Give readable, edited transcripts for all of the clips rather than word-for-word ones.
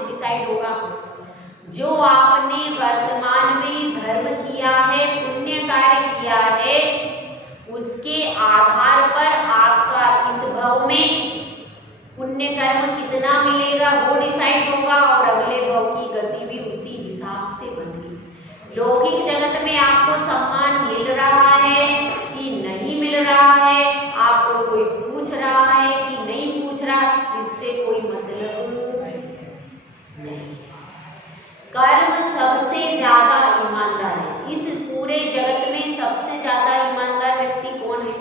से डिसाइड होगा। जो आपने वर्तमान में धर्म किया है, पुण्य कार्य किया है, उसके आधार पर आपका इस भव में पुण्य कर्म कितना मिलेगा वो डिसाइड होगा और अगले भव की गति भी उसी हिसाब से बनेगी। लौकिक जगत में आपको सम्मान मिल रहा है कि नहीं मिल रहा है, आपको कोई पूछ रहा है कि नहीं पूछ रहा, इससे कोई मतलब नहीं। कर्म सबसे ज्यादा ईमानदार है। इस पूरे जगत में सबसे ज्यादा ईमानदार व्यक्ति कौन है?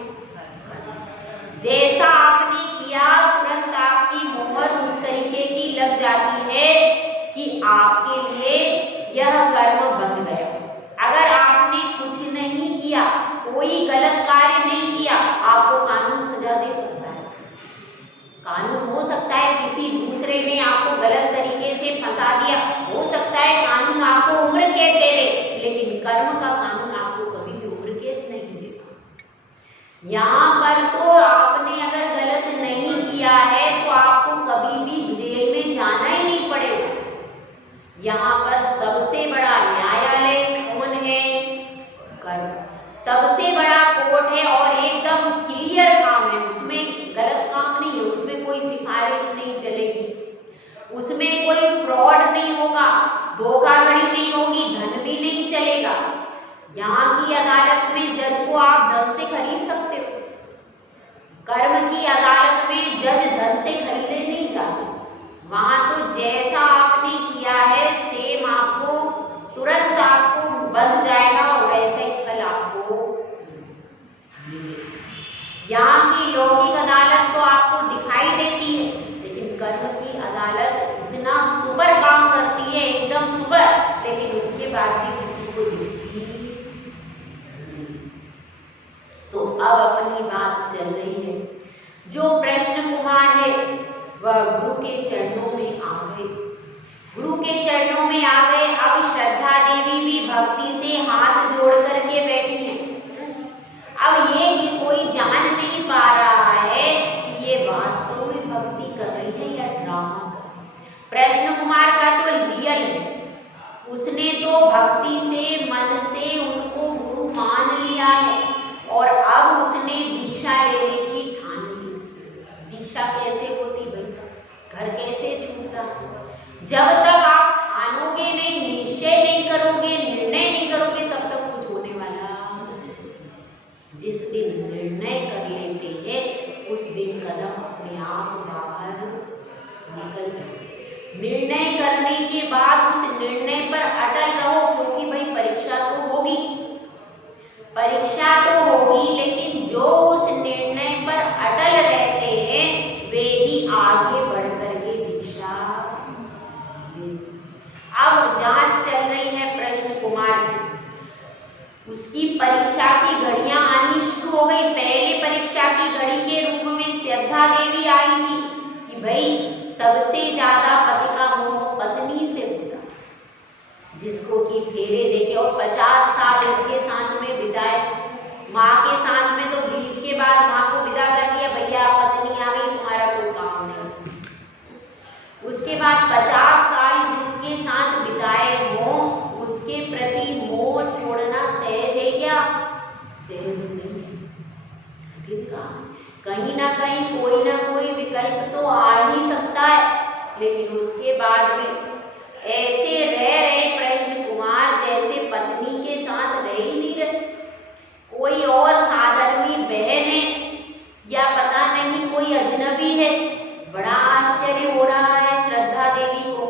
जैसा आपने किया तुरंत आपकी मोहर उस तरीके की लग जाती है कि आपके लिए यह कर्म बन गया। अगर आपने कुछ नहीं किया, कोई गलत कार्य नहीं किया, आपको कानून सजा दे सकता है। कानून हो सकता है किसी दूसरे ने आपको गलत तरीके से फंसा दिया, हो सकता है कानून आपको उम्र कैद दे दे, लेकिन कर्म का कानून आपको कभी भी उम्र कैद नहीं देगा। यहाँ पर तो आपने अगर गलत नहीं किया है तो आपको कभी भी जेल में जाना ही नहीं पड़ेगा। यहाँ पर सबसे बड़ा न्यायालय कौन है? कर्म। सबसे बड़ा कोर्ट है और एकदम क्लियर काम है, उसमें गलत काम नहीं है, उसमें कोई सिफारिश नहीं चलेगी, उसमें कोई फ्रॉड नहीं होगा, धोखाधड़ी नहीं होगी, धन भी नहीं चलेगा। यहाँ की अदालत में जज को आप धन से खरीद सकते हो, कर्म की अदालत में जज धन से खरीदे नहीं जाते। वहां तो जैसा आपने किया है सेम आपको तुरंत आपको बन जाएगा और वैसे ही फल आपको मिलेगा। यहाँ की लौकिक अदालत तो आपको दिखाई देती है, लेकिन कर्म की अदालत इतना सुपर काम करती है, एकदम सुपर, लेकिन उसके बाद भी किसी को दिखती नहीं। तो अब अपनी बात चल रही है। जो प्रश्न कुमार है वह गुरु के चरणों में आ गए, गुरु के चरणों में आ गए। अब श्रद्धा देवी भी भक्ति से हाथ जोड़ करके बैठी है। अब ये भी कोई जान नहीं पा रहा है कि ये वास्तव में भक्ति कर रही है या ड्रामा कर रही है। प्रश्न कुमार का तो रियल है, उसने तो भक्ति से मन से उनको गुरु मान लिया है और अब उसने दीक्षा लेने की ठान ली। दीक्षा कैसे होती भाई? घर कैसे छूटता? जब तक आप ठानोगे नहीं, निश्चय नहीं करोगे, निर्णय नहीं करोगे, तब तक कुछ होने वाला। जिस दिन निर्णय कर लेते हैं उस दिन कदम अपने आप बाहर निकल जाते। निर्णय करने के बाद उस निर्णय पर अटल रहो, क्योंकि भाई परीक्षा तो होगी, परीक्षा तो होगी, लेकिन जो उस निर्णय पर अटल रहते हैं वे ही आगे बढ़ करके दीक्षा। अब जांच चल रही है प्रश्न कुमार की, उसकी परीक्षा की घड़ियां आनी शुरू हो गई। पहले परीक्षा की घड़ी के रूप में श्रद्धा देवी आई थी कि भाई सबसे ज्यादा पति का मोह पत्नी से होता, जिसको कि फेरे देके और 50 साल उसके साथ में बिताए। माँ के साथ में तो 20 के बाद माँ को विदा कर दिया, भैया पत्नी आ गई, तुम्हारा कोई काम नहीं। उसके बाद 50 साल जिसके साथ बिताए हो उसके प्रति मोह छोड़ना सहज है क्या? सहज नहीं है। कहीं ना कहीं कोई ना कोई विकल्प तो आ ही सकता है, लेकिन उसके बाद भी ऐसे रह रहे प्रश्न कुमार जैसे पत्नी के साथ रह ही नहीं रहे। कोई और साधर्मी बहन है या पता नहीं कोई अजनबी है। बड़ा आश्चर्य हो रहा है श्रद्धा देवी को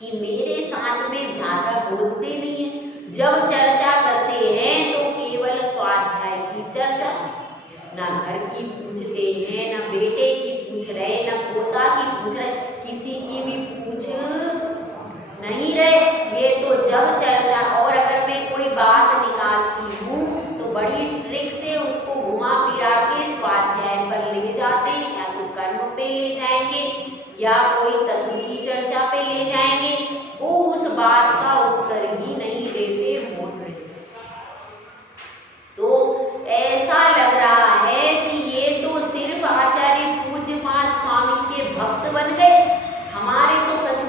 कि मेरे साथ में ज्यादा बोलते नहीं है, जब चर्चा करते हैं तो केवल स्वाध्याय की चर्चा, ना घर की पूछते हैं, ना बेटे की पूछ रहे, ना पोता की पूछ रहे, किसी की भी पूछ नहीं रहे। ये तो जब चर्चा, और अगर मैं कोई बात निकालती हूँ तो बड़ी ट्रिक से उसको घुमा फिरा के स्वाध्याय पर ले जाते हैं, या तो कर्म पे ले जाएंगे या कोई तत्व की चर्चा पे ले जाएंगे। वो उस बात का उत्तर ही नहीं देते, मोड़ रहे। तो ऐसा लग रहा है कि ये तो सिर्फ आचार्य पूज्य पांच स्वामी के भक्त बन गए, हमारे तो कुछ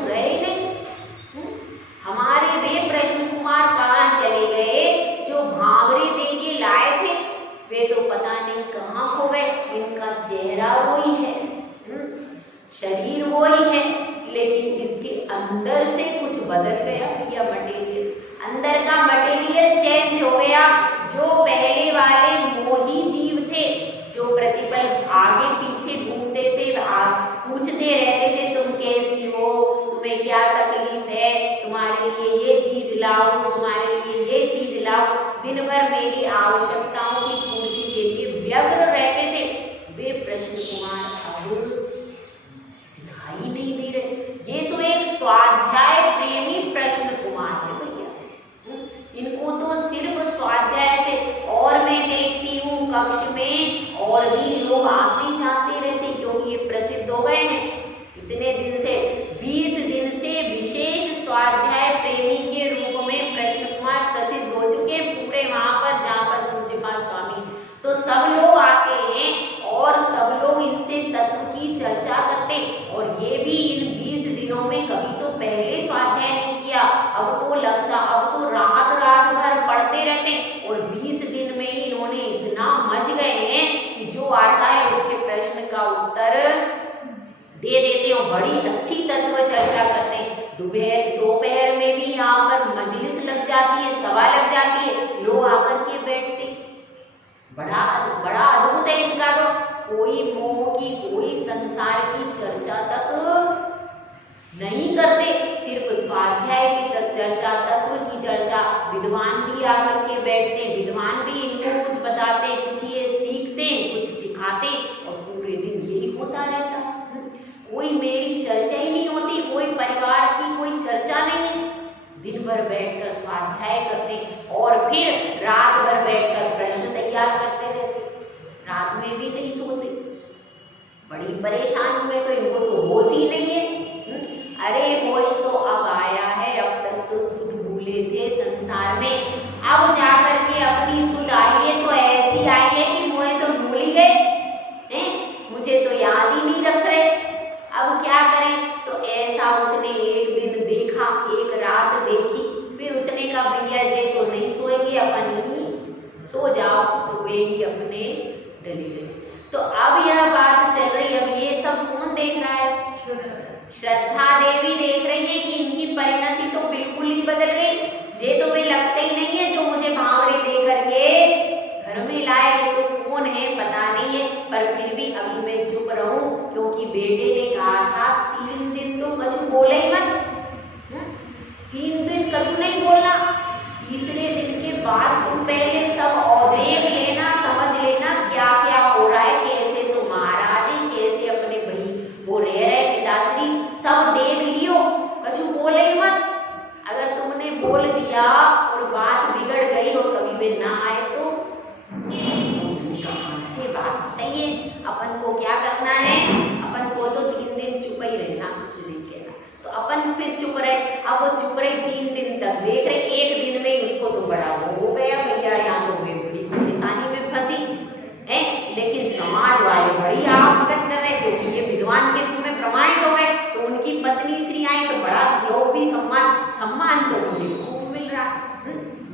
वो ही है, लेकिन इसके अंदर से कुछ बदल गया या मटेरियल, अंदर का मटेरियल चेंज हो गया। जो पहले वाले मोही जीव थे, जो प्रतिपल आगे पीछे घूमते थे, पूछते रहते थे तुम कैसी हो, तुम्हें क्या तकलीफ है, तुम्हारे लिए ये चीज लाओ, तुम्हारे लिए ये चीज लाओ, दिन भर मेरी आवश्यकताओं की पूर्ति के लिए व्यग्र रहते थे, वे प्रश्न कुमार अब दिखाई नहीं दे रहे। ये तो एक स्वाध्याय प्रेमी प्रश्न कुमार है भैया, इनको तो सिर्फ स्वाध्याय से, और मैं देखती हूँ कक्ष में और भी लोग आते जाते रहते, क्योंकि ये प्रसिद्ध हो गए हैं इतने दिन से, 20 दिन से विशेष स्वाध्याय प्रेमी के रूप में प्रश्न कुमार प्रसिद्ध हो चुके पूरे वहां पर जहाँ पर पूज्यपाद स्वामी, तो सब लोग आते हैं और सब लोग इनसे तत्व की चर्चा करते, और ये भी इन 20 दिनों में कभी तो पहले स्वाध्याय नहीं किया, अब तो लगता, अब तो रात रात भर पढ़ते रहते, और 20 दिन में ही इन्होंने इतना मच गए हैं कि जो आता है उसके प्रश्न का उत्तर दे देते हो, बड़ी अच्छी तत्व चर्चा करते हैं। दोपहर में भी यहाँ पर मजलिस लग जाती है, सभा लग जाती है, लोग आकर के बैठते, बड़ा बड़ा अद्भुत है इनका, तो कोई मोह की, कोई संसार की चर्चा तक नहीं करते, सिर्फ स्वाध्याय की चर्चा, तत्व की चर्चा। विद्वान भी आकर के बैठते, विद्वान भी इनको कुछ बताते, कुछ ये सीखते, कुछ सिखाते, और पूरे दिन यही होता रहता। कोई मेरी चर्चा ही नहीं होती, कोई परिवार की कोई चर्चा नहीं है, दिन भर बैठकर स्वाध्याय करते और फिर रात भर बैठकर प्रश्न तैयार करते रहते, रात में भी नहीं सोते, बड़ी परेशान हुए, तो इनको तो होश ही नहीं है। अरे होश तो अब आया है, अब तक तो सुध भूले थे संसार में, अब जाकर के अपनी सुध आई है, तो ऐसी आई है कि मुझे तो भूल ही गए, मुझे तो याद ही नहीं रख रहे, अब क्या करें। तो ऐसा उसने एक दिन देखा, एक रात देखी, फिर उसने कहा भैया ये तो नहीं सोएंगे, अपन ही सो जाओ, तो वे ही अपने डले रहे। तो अब यह बात चल रही, अब ये सब कौन देख रहा है? श्रद्धा देवी देख रही है कि इनकी परिणति तो बिल्कुल ही बदल गई, ये तो वे लगते ही नहीं है जो मुझे भावरे दे करके घर में लाए, ये तो कौन है पता नहीं है, पर फिर भी अभी मैं चुप रहूं, क्योंकि बेटे ने कहा था 3 दिन तो कछु बोले ही मत, 3 दिन कछु नहीं बोलना, तीसरे दिन के बाद तुम पहले सब और देख लेना, समझ लेना क्या क्या हो रहा है, कैसे तो महाराज जी, कैसे अपने भाई वो रह रहे पिताश्री, सब देख लियो, कछु बोले ही मत। अगर तुमने बोल दिया और बात बिगड़ गई और कभी वे ना आए तो उसने कहा अच्छी बात सही है, अपन को क्या करना है, अपन को तो 3 दिन चुप ही रहना, कुछ नहीं कहना, तो अपन फिर चुप रहे। अब वो चुप रहे 3 दिन तक, देख रहे एक दिन में उसको तो बड़ा हो गया भैया, यहाँ तो वे बड़ी परेशानी में फंसी है, लेकिन समाज वाले बड़ी आफत कर रहे, क्योंकि ये विद्वान के रूप में प्रमाणित हो गए, तो उनकी पत्नी श्री आई तो बड़ा लोग भी सम्मान तो मुझे खूब मिल रहा,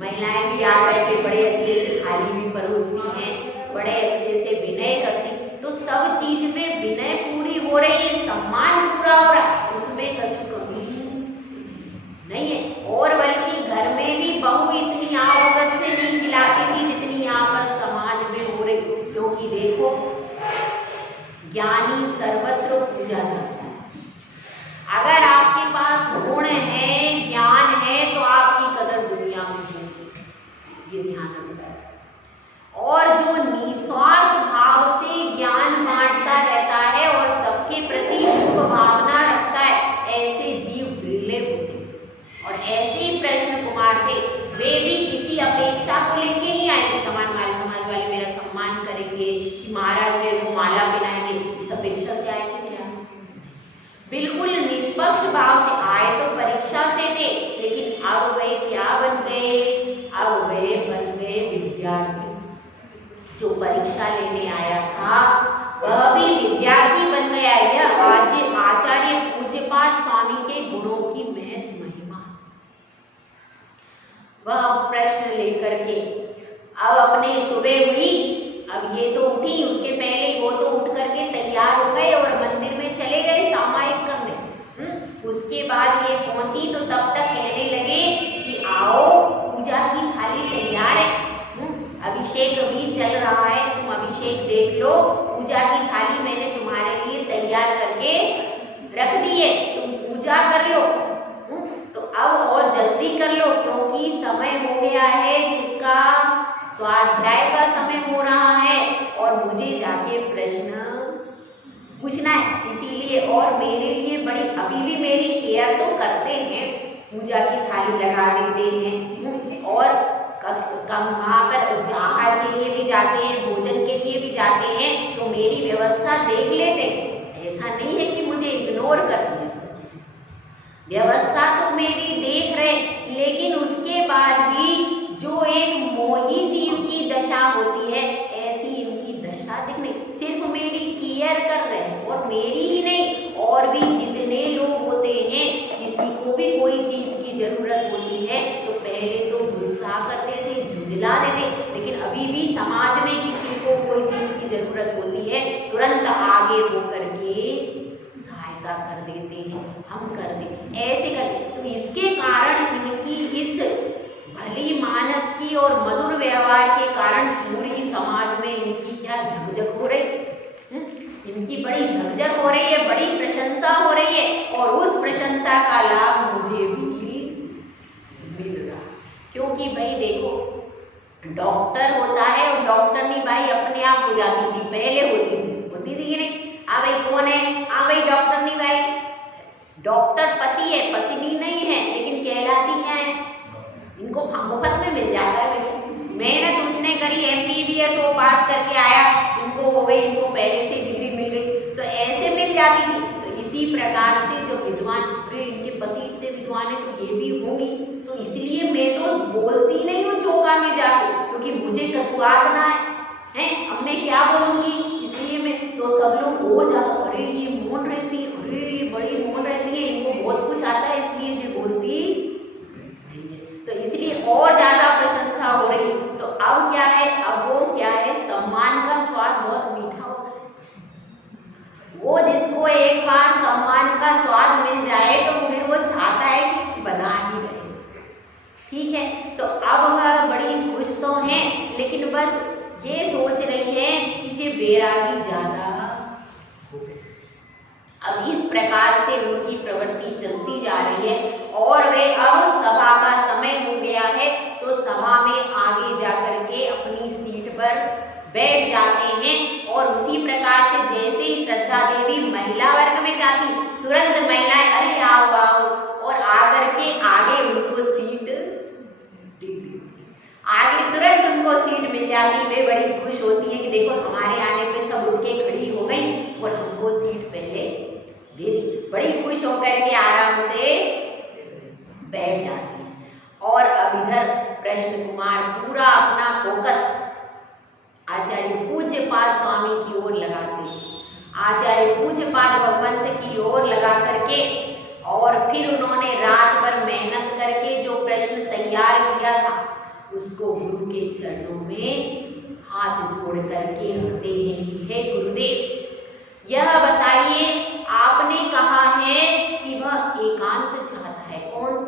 महिलाएं भी आकर के बड़े अच्छे से थाली भी परोसती हैं, बड़े अच्छे से विनय करती, तो सब चीज में विनय पूरी हो रही है, सम्मान पूरा हो रहा है, उसमें कछु कमी नहीं है। और बल्कि घर में भी बहू इतनी आवत से नहीं खिलाती थी जितनी यहाँ पर समाज में हो रही, क्योंकि देखो ज्ञानी सर्वत्र पूजा जाता है, अगर आपके पास गुण है, ज्ञान है, तो आपकी कदर दुनिया में होगी, ये ध्यान रखना। और जो निस्वार्थ भाव से ज्ञान बांटता रहता है और सबके प्रति शुभ भावना रखता है, ऐसे जीव दुर्लभ होते, और ऐसे ही प्रश्न कुमार थे, वे भी किसी अपेक्षा को लेके ही आए कि समाज वाले मेरा सम्मान करेंगे, कि महाराज मेरे को माला पहनाएंगे, इस अपेक्षा से आए थे क्या? बिल्कुल निष्पक्ष भाव से आए, तो परीक्षा से थे, लेकिन अब वे क्या बन गए? अब वे बन गए विद्यार्थी। जो परीक्षा लेने आया था वह भी विद्यार्थी बन गया। यह आचार्य पूज्यपाद स्वामी के गुणों की महिमा। वह प्रश्न लेकर के अब अपने सुबह हुई, अब ये तो उठी, उसके पहले वो तो उठ करके तैयार हो गए और मंदिर में चले गए सामायिक करने। उसके बाद ये पहुंची तो तब तक कहने लगे कि आओ पूजा की थाली तैयार है, अभिषेक अभी चल रहा है, तुम अभिषेक देख लो, पूजा की थाली मैंने तुम्हारे लिए तैयार करके रख दी है, तुम पूजा कर लो। तो अब और जल्दी कर लो क्योंकि समय हो गया है जिसका स्वाध्याय का समय हो रहा है और मुझे जाके प्रश्न पूछना है, इसीलिए और मेरे लिए बड़ी अभी भी मेरी केयर तो करते हैं, पूजा की थाली लगा देते हैं और वहाँ पर आहार के लिए भी जाते हैं, भोजन के लिए भी जाते हैं, तो मेरी व्यवस्था देख लेते हैं। ऐसा नहीं है कि मुझे इग्नोर कर दिया, व्यवस्था तो मेरी देख रहे, लेकिन उसके बाद भी जो एक मोही जीव की दशा होती है ऐसी इनकी दशा दिख नहीं, सिर्फ मेरी केयर कर रहे हैं और मेरी ही नहीं और भी जितने लोग होते हैं, किसी को भी कोई चीज की जरूरत होती है तो पहले तो गुस्सा करते थे, झुंझला देते, लेकिन अभी भी समाज में किसी को कोई चीज की जरूरत होती है तुरंत आगे होकर के सहायता कर देते हैं, हम कर दें ऐसे करते। तो इसके कारण इनकी इस भली मानस की और मधुर व्यवहार के कारण पूरी समाज में इनकी क्या झकझक हो रही, इनकी बड़ी झकझक हो रही है, बड़ी प्रशंसा हो रही है और उस प्रशंसा का लाभ मुझे भी मिल रहा, क्योंकि भाई देखो डॉक्टर होता है और डॉक्टरनी भाई अपने आप हो जाती थी, पहले होती थी कि नहीं, हाँ भाई कौन है, हाँ भाई डॉक्टरनी भाई, डॉक्टर पति है पत्नी नहीं है, लेकिन कहलाती क्या है, इनको मुफ्त में मिल जाता है, मेहनत उसने करी, MBBS वो पास करके आया, इनको हो गई, इनको पहले से डिग्री मिल गई, तो ऐसे मिल जाती थी। तो इसी प्रकार से जो विद्वान, इनके पति इतने विद्वान है तो ये भी होंगी, तो इसलिए मैं तो बोलती नहीं हूँ चौका में जाके, क्योंकि मुझे कछुआ करना है, अब मैं क्या बोलूंगी, इसलिए मैं तो सब लोग हो जाओ, अरे ये मौन रहती, अरे ये बड़ी मौन रहती है, इनको बहुत कुछ आता है इसलिए ये बोलती, तो इसलिए और ज्यादा प्रशंसा हो रही। तो अब क्या है, अब वो क्या है, सम्मान का स्वाद बहुत मीठा होता है, वो जिसको एक बार सम्मान का स्वाद मिल जाए तो फिर वो चाहता है कि बना ही रहे, ठीक है। तो अब वह बड़ी खुश तो हैं, लेकिन बस ये सोच रही है कि ये बैरागी ज्यादा हो गई। अब इस प्रकार से उनकी प्रवृत्ति चलती जा रही है और वे अब सभा का समय हो गया है तो सभा में आगे जाकर के अपनी सीट पर बैठ जाते हैं और उसी प्रकार से जैसे ही श्रद्धा देवी महिला वर्ग में जाती, तुरंत महिलाएं अरे आओ आओ और आकर के आगे उनको सीट देती, आगे तुरंत उनको सीट मिल जाती, वे बड़ी खुश होती है कि देखो हमारे आने पे सब उठ के खड़ी हो गई और हमको सीट पहले दे दी, बड़ी खुश होकर के आराम से बैठ जाती है। और अब इधर प्रश्न कुमार पूरा अपना फोकस आचार्य पूज्यपाद स्वामी की ओर लगाते हैं, आचार्य पूज्यपाद भगवंत की ओर लगा करके और फिर उन्होंने रात भर मेहनत करके जो प्रश्न तैयार किया था उसको गुरु के चरणों में हाथ जोड़ करके रखते हैं कि हे गुरुदेव, यह बताइए आपने कहा है कि वह एकांत चाहता है, कौन,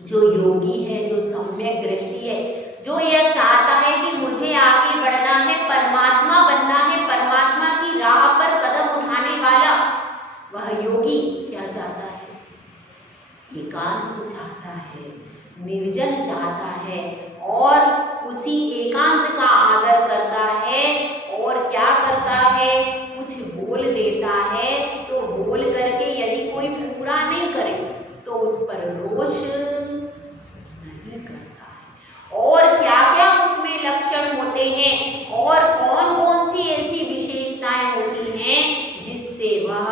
जो योगी है, जो सम्यक दृष्टि है, जो यह चाहता है कि मुझे आगे बढ़ना है, परमात्मा बनना है, परमात्मा की राह पर कदम उठाने वाला वह योगी क्या चाहता है, एकांत चाहता है, निर्जन चाहता है और उसी एकांत का आदर करता है और क्या करता है, कुछ बोल देता है तो बोल करके यदि कोई पूरा नहीं करे तो उस पर रोष नहीं करता है। और क्या क्या उसमें लक्षण होते हैं और कौन कौन सी ऐसी विशेषताएं होती हैं जिससे वह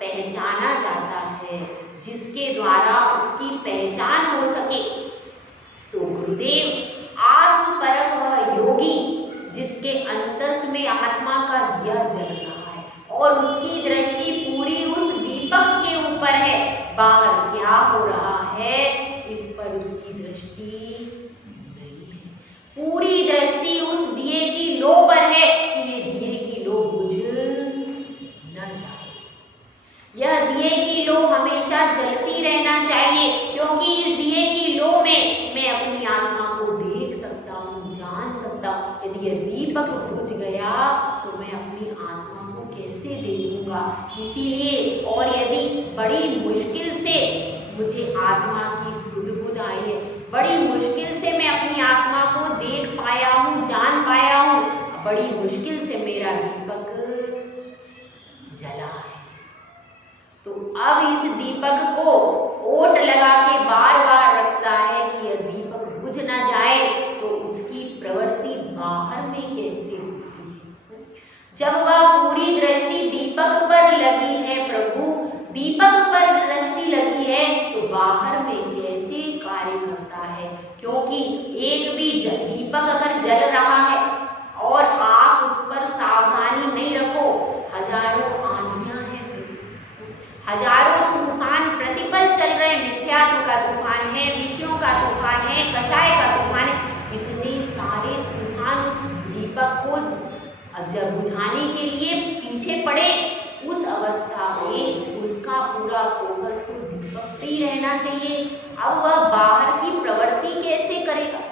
पहचाना जाता है, जिसके द्वारा उसकी पहचान हो सके। तो गुरुदेव आत्मपरक वह योगी जिसके अंतस में आत्मा का दिया जल रहा है और उसकी दृष्टि पूरी उस दीपक के ऊपर है, बाहर क्या हो रहा है इस पर उसकी दृष्टि नहीं है, पूरी दृष्टि उस दिए की लो पर दिए की लो हमेशा जलती रहना चाहिए, क्योंकि इस दिए की लो में मैं अपनी आत्मा को देख सकता हूँ, जान सकता हूँ। यदि यह दीपक बुझ गया तो मैं अपनी आत्मा को कैसे देखूंगा। इसीलिए और यदि बड़ी मुश्किल से मुझे आत्मा की सुध-बुध आई है, बड़ी मुश्किल से मैं अपनी आत्मा को देख पाया हूँ, जान पाया हूँ, बड़ी मुश्किल से मेरा दीपक जला है, तो अब इस दीपक को ओट लगा के बार बार रखता है कि यह दीपक बुझ ना जाए, तो उसकी प्रवृत्ति बाहर में कैसे होती है। जब वह पूरी दृष्टि दीपक पर लगी है, प्रभु दीपक पर दृष्टि लगी है, तो बाहर में कैसे कार्य करता है। क्योंकि एक भी दीपक अगर जल रहा है और आप उस पर सावधानी नहीं रखो, हजारों आंधियां हैं, हजारों तूफान प्रतिपल चल रहे, मिथ्यात्व का तूफान है, विषयों का तूफान है, कषाय का तूफान है, कितने सारे तूफान उस दीपक को जब बुझाने के लिए पीछे पड़े, उस अवस्था में उसका पूरा फोकस तो दीपक पे ही रहना चाहिए। अब वह बाहर की प्रवृत्ति कैसे करेगा,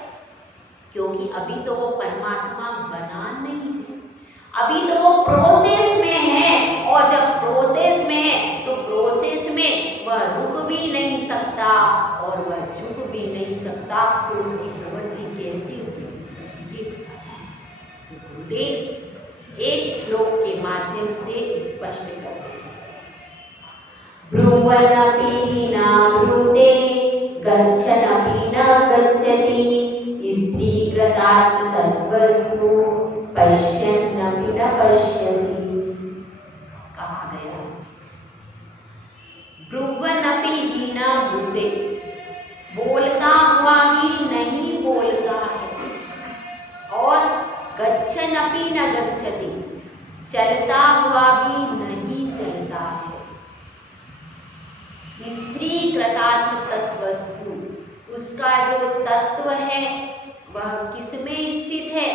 क्योंकि अभी तो वो परमात्मा बना नहीं है, अभी तो वो प्रोसेस में है, और जब प्रोसेस में है तो प्रोसेस में वह रुक भी नहीं सकता और वह झुक भी नहीं सकता, तो उसकी प्रवृत्ति कैसे होगी। तो गुरुदेव एक श्लोक के माध्यम से स्पष्ट करते हैं। ब्रुवन्नपि न ब्रूते गच्छन्नपि न गच्छति स्त्रीकृतात्मतत्त्वस्तु पश्यन्नपि न पश्यति। कहा गया ब्रुवन्नपि न ब्रूते, बोलता हुआ भी नहीं बोलता है, और गच्छन्नपि न गच्छति, चलता हुआ भी नहीं चलता है। स्त्री कृतात्म तत्वस्तु, उसका जो तत्व है वह किसमें स्थित है,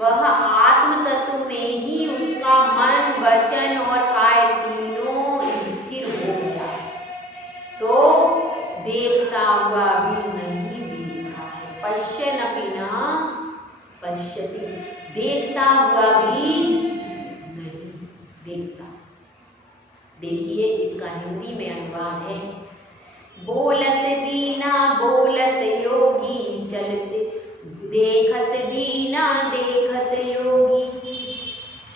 वह आत्म तत्व में ही उसका मन वचन और काय तीनों स्थिर हो गया है। तो देखता हुआ भी नहीं देखा है, पश्यन्नपि न पश्यति, देखता हुआ भी नहीं देखता। देखिए इसका हिंदी में अनुवाद है, बोलत भी ना बोलत योगी, चलते देखत भी ना देखत योगी,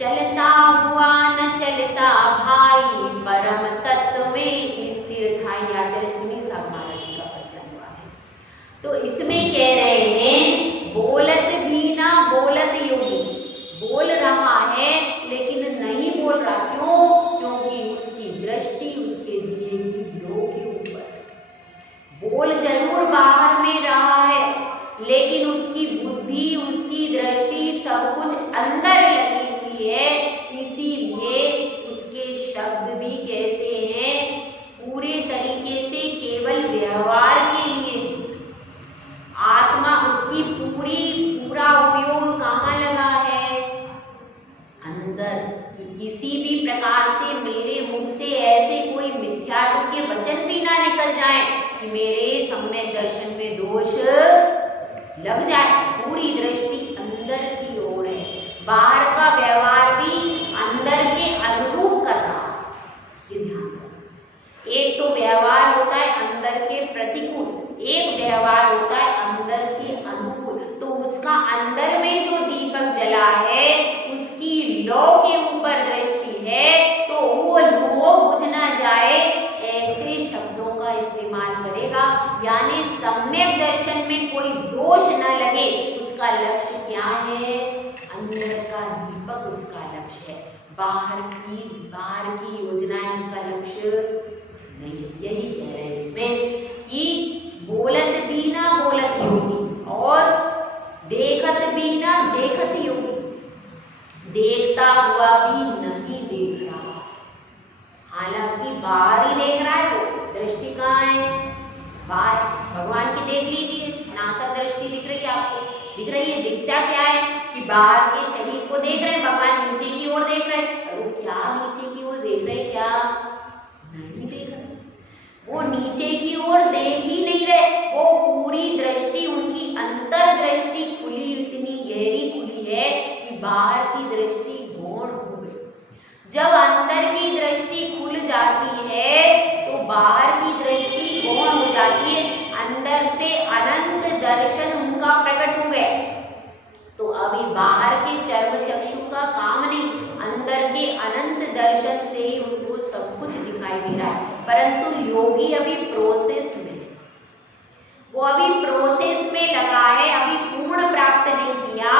चलता हुआ न चलता भाई, परम तत्व में स्थिर था। आचार्य सुनील साहब महाराज जी का अनुवाद है। तो इसमें कह रहे हैं बोलत भी ना बोलत योगी, बोल रहा है लेकिन नहीं बोल रहा, क्यों? क्योंकि उसकी दृष्टि उसके दिए की लो के ऊपर, बोल जरूर बाहर में रहा है लेकिन उसकी बुद्धि उसकी दृष्टि सब कुछ अंदर लगी हुई है, इसीलिए उसके शब्द भी कैसे हैं, पूरे तरीके से केवल व्यवहार के लिए। आत्मा उसकी पूरा उपयोग कहाँ लगा है, अंदर। किसी भी प्रकार से मेरे मुख से ऐसे कोई मिथ्यात्व के वचन भी ना निकल जाए कि मेरे सम्यक दर्शन में दोष लग जाए। पूरी दृष्टि अंदर की ओर है, बाहर का व्यवहार भी अंदर के अनुरूप कर रहा है, ये ध्यान रखना। एक तो व्यवहार होता है अंदर के प्रतिकूल, एक व्यवहार होता है अंदर के अनुकूल। तो उसका अंदर में जो दीपक जला है उसकी लौ के ऊपर दृष्टि है, तो वो लौ बुझ ना जाए ऐसे शब्दों का इस्तेमाल करेगा। यानी सम्यक दर्शन में कोई दोष न लगे, उसका लक्ष्य क्या है, अंदर का दीपक उसका लक्ष्य है, बाहर की योजनाएं उसका लक्ष्य नहीं। यही कह रहे हैं इसमें कि बोलत भी ना बोलत योगी और देखत भी ना देखत योगी, देखता हुआ भी नहीं देख रहा। हालांकि बाहर ही देख रहा है, वो दृष्टि कहाँ है, बाहर। भगवान की देख लीजिए, नासा दृष्टि दिख रही है आपको, दिख रही है। दिखता क्या है कि बाहर के शरीर को देख रहे हैं, भगवान नीचे की ओर देख रहे हैं, और वो क्या नीचे की ओर देख रहे हैं, क्या नहीं देख नीचे की ओर देख ही नहीं रहे, वो पूरी दृष्टि, उनकी अंतर दृष्टि खुली, इतनी गहरी खुली है कि बाहर की दृष्टि गौण हो गई। जब अंतर की दृष्टि खुल जाती है तो बाहर की दृष्टि गौण हो जाती है, अंदर से अनंत दर्शन उनका प्रकट हो गया। तो अभी बाहर के चर्म चक्षु का काम नहीं, अंदर के अनंत दर्शन से ही उनको सब कुछ दिखाई दे रहा है। परंतु योगी अभी प्रोसेस में, वो अभी प्रोसेस में लगा है, अभी पूर्ण प्राप्त नहीं किया।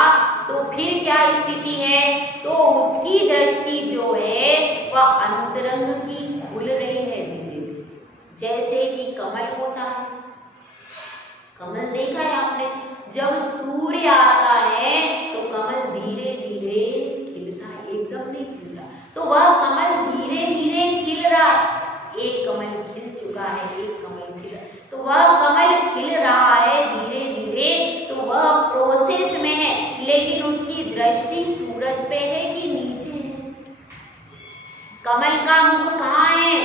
तो फिर क्या स्थिति है, तो उसकी दृष्टि जो है वह अंतरंग की खुल रही है धीरे धीरे, जैसे कि कमल होता है। कमल देखा है आपने, जब सूर्य आता है तो कमल धीरे धीरे खिलता है, एकदम नहीं खिलता। तो वह कमल धीरे धीरे खिल रहा है, एक कमल खिल चुका है, एक कमल खिल रहा है, तो वह कमल खिल रहा है धीरे धीरे, तो वह प्रोसेस में है। लेकिन उसकी दृष्टि सूरज पे है कि नीचे है? कमल का मुख कहाँ है?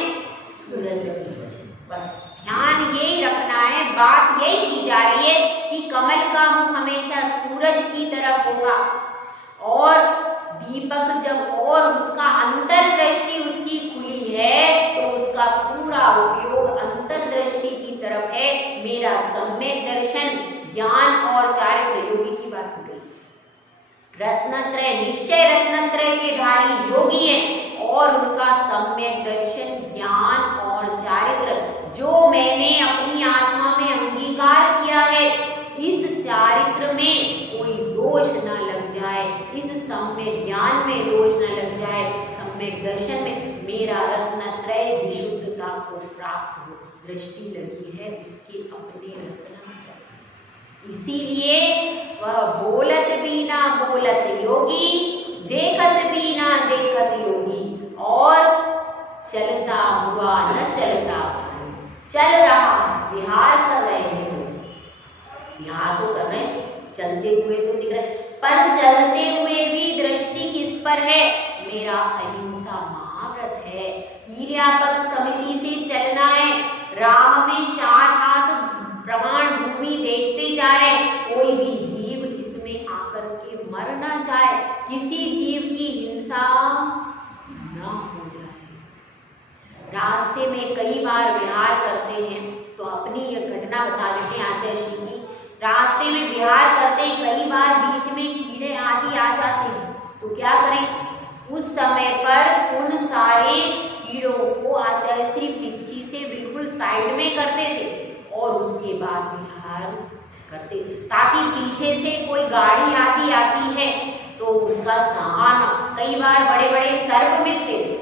सूरज की। बस ध्यान यही रखना है, बात यही की जा रही है कि कमल का मुख हमेशा सूरज की तरफ होगा, और दीपक जब और उसका अंतर दृष्टि उसकी खुली है तो उसका पूरा उपयोग अंतर दृष्टि की तरफ है। मेरा सम्यक दर्शन, ज्ञान और चारित्र, योगी की बात हो गई। रत्नत्रय, निश्चय रत्नत्रय के धारी योगी है और उनका सम्यक दर्शन, ज्ञान और चारित्र जो मैंने अपनी आत्मा में अंगीकार किया है, इस चारित्र में कोई दोष न लग जाए, इस सम्यक ज्ञान में दोष न लग जाए, सम्यक दर्शन में मेरा रत्नत्रय विशुद्धता को प्राप्त हो। दृष्टि लगी है उसके अपने रत्नत्रय। इसीलिए वह बोलत भी ना बोलत योगी, देखत भी ना देखत योगी, और चलता हुआ न चलता, चल रहा है, विहार कर रहे हैं लोग, विहार तो कर रहे हैं, चलते हुए तो दिख रहे, पर चलते हुए भी दृष्टि किस पर है? मेरा अहिंसा महाव्रत है, ईर्यापद समिति से चलना है, राह में चार हाथ प्रमाण भूमि देखते जा रहे, कोई भी जीव इसमें आकर के मर ना जाए, किसी जीव की हिंसा न हो जाए। रास्ते में कई बार विहार करते हैं, तो अपनी यह घटना बता देते हैं आचार्य श्री की। रास्ते में विहार करते हैं, कई बार बीच में कीड़े आदि आ जाते हैं, तो क्या करें? उस समय पर उन सारे कीड़ों को आचार्य श्री पीछे से बिल्कुल साइड में करते थे और उसके बाद विहार करते थे, ताकि पीछे से कोई गाड़ी आदि आती है तो उसका सहारा। कई बार बड़े बड़े सर्प मिलते थे,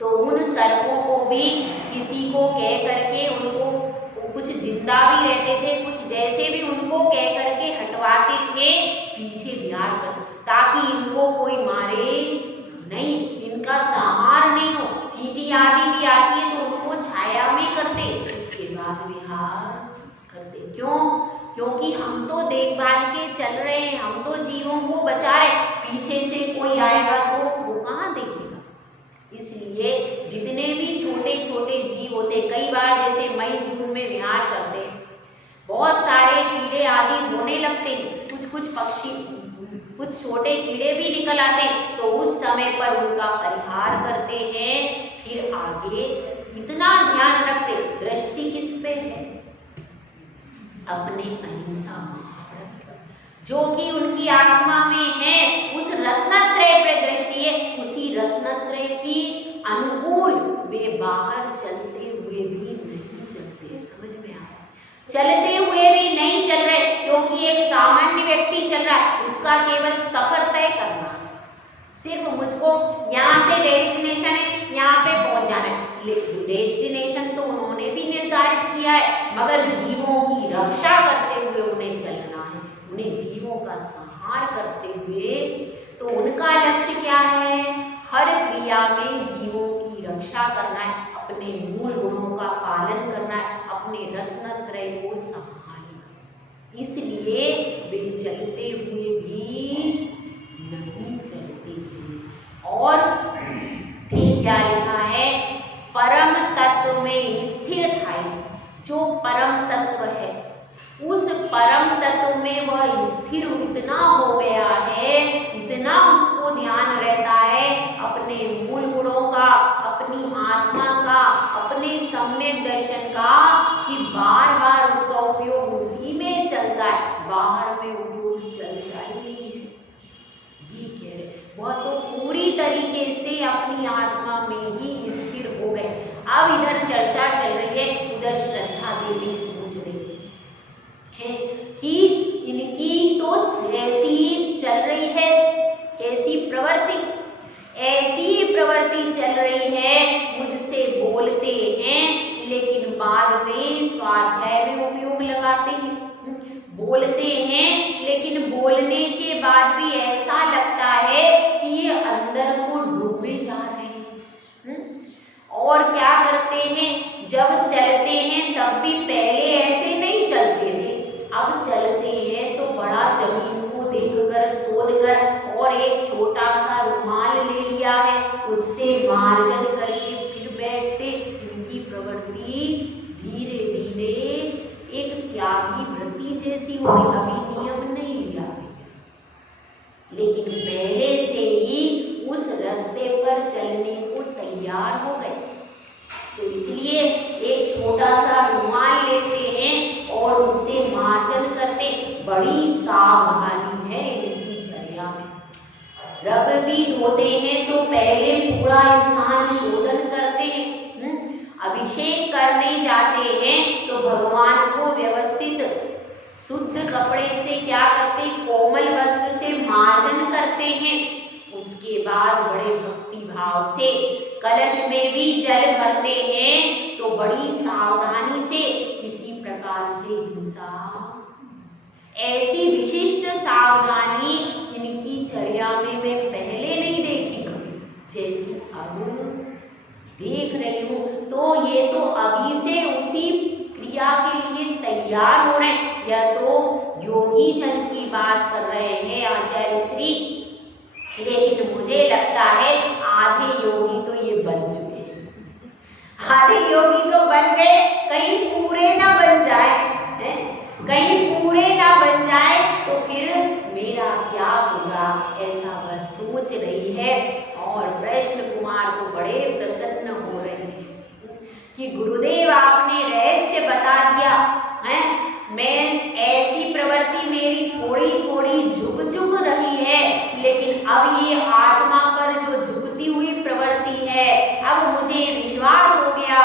तो उन सर्पों को भी किसी को कह करके, उनको कुछ जिंदा भी रहते थे, कुछ जैसे भी उनको कह करके हटवाते थे पीछे विहार कर, ताकि इनको कोई मारे नहीं, इनका संहार नहीं हो। चींटी आदि भी आती है तो उनको छाया में करते, उसके बाद विहार करते। क्यों? क्योंकि हम तो देखभाल के चल रहे हैं, हम तो जीवों को बचा रहे, पीछे से कोई आएगा तो वो कहाँ देखेगा। इसलिए जितने भी छोटे छोटे जीव होते, कई बार जैसे मई जून में विहार करते, बहुत सारे कीड़े आदि होने लगते हैं, कुछ कुछ पक्षी, कुछ छोटे कीड़े भी निकल आते हैं, तो उस समय पर उनका परिहार करते हैं। फिर आगे इतना ध्यान रखते, दृष्टि किस पे है? अपने अहिंसा महाव्रत पर, जो कि उनकी आत्मा में है, उस रत्नत्रय पर दृष्टि है। उसी रत्नत्रय की अनुकूल वे बाहर चलते हुए भी नहीं चलते। समझ में आया? चलते हुए भी नहीं चल रहे, क्योंकि एक सामान्य व्यक्ति चल रहा है, उसका केवल सफर तय करना है, सिर्फ मुझको यहाँ से डेस्टिनेशन है, यहाँ पे पहुंच जाना है। डेस्टिनेशन तो उन्होंने भी निर्धारित किया है, मगर जीवों की रक्षा करते हुए उन्हें चलना है, उन्हें जीवों का संहार करते हुए। तो उनका लक्ष्य क्या है? हर क्रिया में जीवों की रक्षा करना है, अपने मूल गुणों का पालन करना है, अपने रत्नत्रय को संभालना। इसलिए वे चलते हुए भी नहीं चलते हैं। और फिर क्या लिखा है? परम तत्व तत्व में स्थिर था, जो परम तत्व है, उस परम तत्व में वह स्थिर इतना हो गया है, इतना उसको ध्यान रहता है अपने मूल गुणों का, अपनी आत्मा का, अपने सम्यक दर्शन का, कि बार बार उसका उपयोग उसी में चलता है, बाहर में उपयोग चलता ही नहीं है। ये कह रहे वह तो पूरी तरीके से अपनी आत्मा में ही स्थिर हो गए। अब इधर चर्चा चल रही है, उधर श्रद्धा देवी सोच रही है कि इनकी तो ऐसी चल रही है, कैसी प्रवृत्ति, ऐसी प्रवृत्ति चल रही है, मुझसे बोलते हैं लेकिन बाद में स्वाध्याय में उपयोग लगाते हैं, बोलते हैं लेकिन बोलने के बाद भी ऐसा लगता है कि ये अंदर को डूबे जा रहे हैं। और क्या करते हैं, जब चलते हैं तब भी पहले ऐसे नहीं चलते थे, अब चलते हैं तो बड़ा जमीन को देखकर सोचकर और एक छोटा सा रुमाल ले लिया है, उससे मार्जन करके फिर बैठते। इनकी प्रवृत्ति धीरे धीरे एक त्यागी व्रति जैसी हो गई, अभी नियम नहीं लिया लेकिन पहले से ही उस रास्ते पर चलने को तैयार हो गए। तो इसलिए एक छोटा सा रुमाल लेते हैं और उससे मार्जन करते। बड़ी सावधानी है इनकी चर्या में। द्रव्य भी धोते हैं तो पहले पूरा स्थान शोधन करते हैं। अभिषेक करने जाते हैं तो भगवान को व्यवस्थित शुद्ध कपड़े से क्या करते हैं, कोमल वस्त्र से मार्जन करते हैं। उसके बाद बड़े भक्ति भाव से कलश में भी जल भरते हैं, तो बड़ी सावधानी से इसी प्रकार से हिंसा, ऐसी विशिष्ट सावधानी इनकी चर्या में मैं पहले नहीं देखी कभी, जैसे अब देख रही हूँ। तो ये तो अभी से उसी क्रिया के लिए तैयार हो रहे हैं। यह तो योगी जन की बात कर रहे हैं आचार्य श्री, लेकिन मुझे लगता है आधे योगी तो ये बन चुके हैं, आधे योगी तो बन गए, कहीं पूरे ना बन जाए, कहीं पूरे ना बन जाए तो फिर मेरा क्या होगा, ऐसा वह सोच रही है। और कृष्ण कुमार तो बड़े प्रसन्न हो रहे हैं कि गुरुदेव आपने रहस्य बता दिया है। मैं ऐसी प्रवृत्ति मेरी थोड़ी थोड़ी झुक रही है, लेकिन अब ये आत्मा पर जो झुकती हुई प्रवृत्ति है, अब मुझे विश्वास हो गया,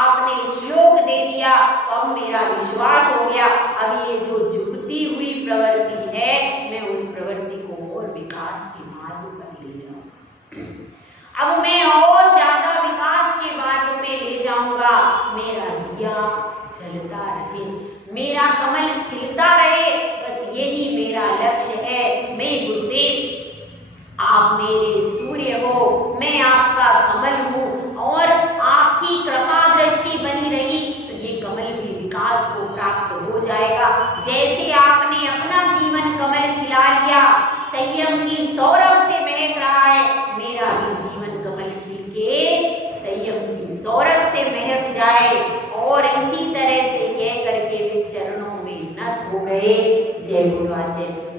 आपने श्लोक दे दिया तो अब मेरा विश्वास हो गया। अब ये जो झुकती हुई प्रवृत्ति है, मैं उस प्रवृत्ति को और विकास के मार्ग पर ले जाऊंगा। अब मैं और ज्यादा विकास के मार्ग पे ले जाऊंगा। मेरा दिया जलता रहे, मेरा कमल खिलता रहे, बस यही मेरा लक्ष्य है। मैं गुरुदेव, आप मेरे सूर्य हो, मैं आपका कमल हूँ, और आपकी कृपा दृष्टि बनी रही तो ये कमल भी विकास को प्राप्त हो जाएगा। जैसे आपने अपना जीवन कमल खिला लिया, संयम की सौरभ से महक रहा है, मेरा भी जीवन कमल खिल के संयम की सौरभ से महक जाए। और इसी तरह से कह करके वे चरणों में नत हो गए। जय गुरु आचार्य।